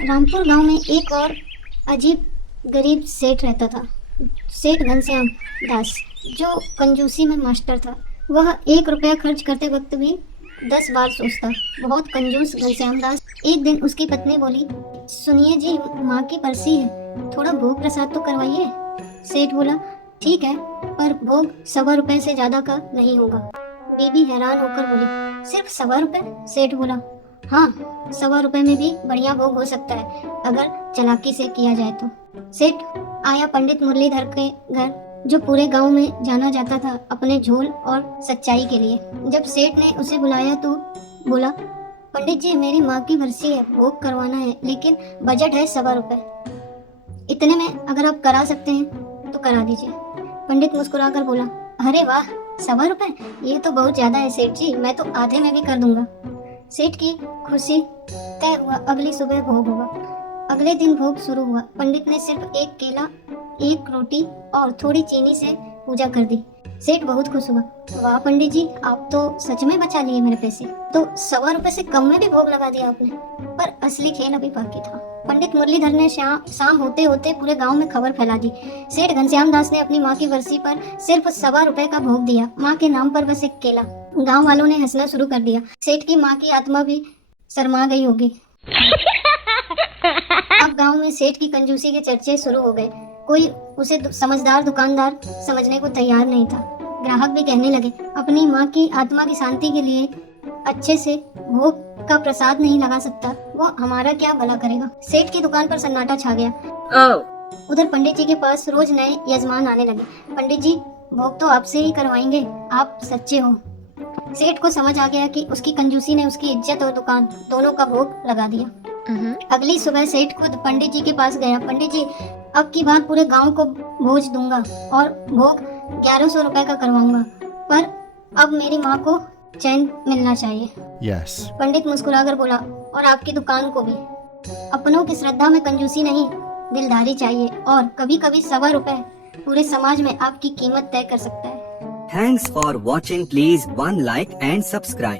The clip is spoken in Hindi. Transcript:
रामपुर गांव में एक और अजीब गरीब सेठ रहता था। सेठ घनश्याम दास, जो कंजूसी में मास्टर था। वह 1 रुपया खर्च करते वक्त भी 10 बार सोचता। बहुत कंजूस घनश्याम दास। एक दिन उसकी पत्नी बोली, सुनिए जी, माँ की बरसी है, थोड़ा भोग प्रसाद तो करवाइए। सेठ बोला, ठीक है, पर भोग 1.25 से ज्यादा का नहीं होगा। बीबी हैरान होकर बोली, सिर्फ 1.25? सेठ बोला, हाँ, 1.25 में भी बढ़िया भोग हो सकता है अगर चालाकी से किया जाए तो। सेठ आया पंडित मुरलीधर के घर, जो पूरे गांव में जाना जाता था अपने झोल और सच्चाई के लिए। जब सेठ ने उसे बुलाया तो बोला, पंडित जी, मेरी माँ की बरसी है, भोग करवाना है, लेकिन बजट है 1.25। इतने में अगर आप करा सकते हैं तो करा दीजिए। पंडित मुस्कुराकर बोला, अरे वाह, 1.25? ये तो बहुत ज्यादा है सेठ जी, मैं तो आधे में भी कर दूंगा। सेठ की खुशी तय हुआ। अगली सुबह भोग हुआ। अगले दिन भोग शुरू हुआ। पंडित ने सिर्फ 1 केला, 1 रोटी और थोड़ी चीनी से पूजा कर दी। सेठ बहुत खुश हुआ। वाह पंडित जी, आप तो सच में बचा लिए मेरे पैसे। तो 1.25 से कम में भी भोग लगा दिया आपने। पर असली खेल अभी बाकी था। पंडित मुरलीधर ने शाम होते होते पूरे गांव में खबर फैला दी। सेठ घनश्याम दास ने अपनी माँ की बरसी पर सिर्फ 1.25 का भोग दिया। माँ के नाम पर बस 1 केला। गांव वालों ने हंसना शुरू कर दिया। सेठ की माँ की आत्मा भी शर्मा गई होगी। अब गांव में सेठ की कंजूसी के चर्चे शुरू हो गए। कोई उसे समझदार दुकानदार समझने को तैयार नहीं था। ग्राहक भी कहने लगे, अपनी माँ की आत्मा की शांति के लिए अच्छे से भोग का प्रसाद नहीं लगा सकता, वो हमारा क्या भला करेगा। सेठ की दुकान पर सन्नाटा छा गया। उधर पंडित जी के पास रोज नए यजमान आने लगे। पंडित जी, भोग तो आपसे ही करवाएंगे, आप सच्चे हो। सेठ को समझ आ गया कि उसकी कंजूसी ने उसकी इज्जत और दुकान दोनों का भोग लगा दिया। अगली सुबह सेठ खुद पंडित जी के पास गया। पंडित जी, अब की बार पूरे गांव को भोज दूंगा और भोग 1100 रुपए का करवाऊंगा, पर अब मेरी माँ को चैन मिलना चाहिए। Yes. पंडित मुस्कुराकर बोला, और आपकी दुकान को भी। अपनों की श्रद्धा में कंजूसी नहीं, दिलदारी चाहिए, और कभी कभी 1.25 पूरे समाज में आपकी कीमत तय कर सकता है। Thanks for watching. Please one like and subscribe.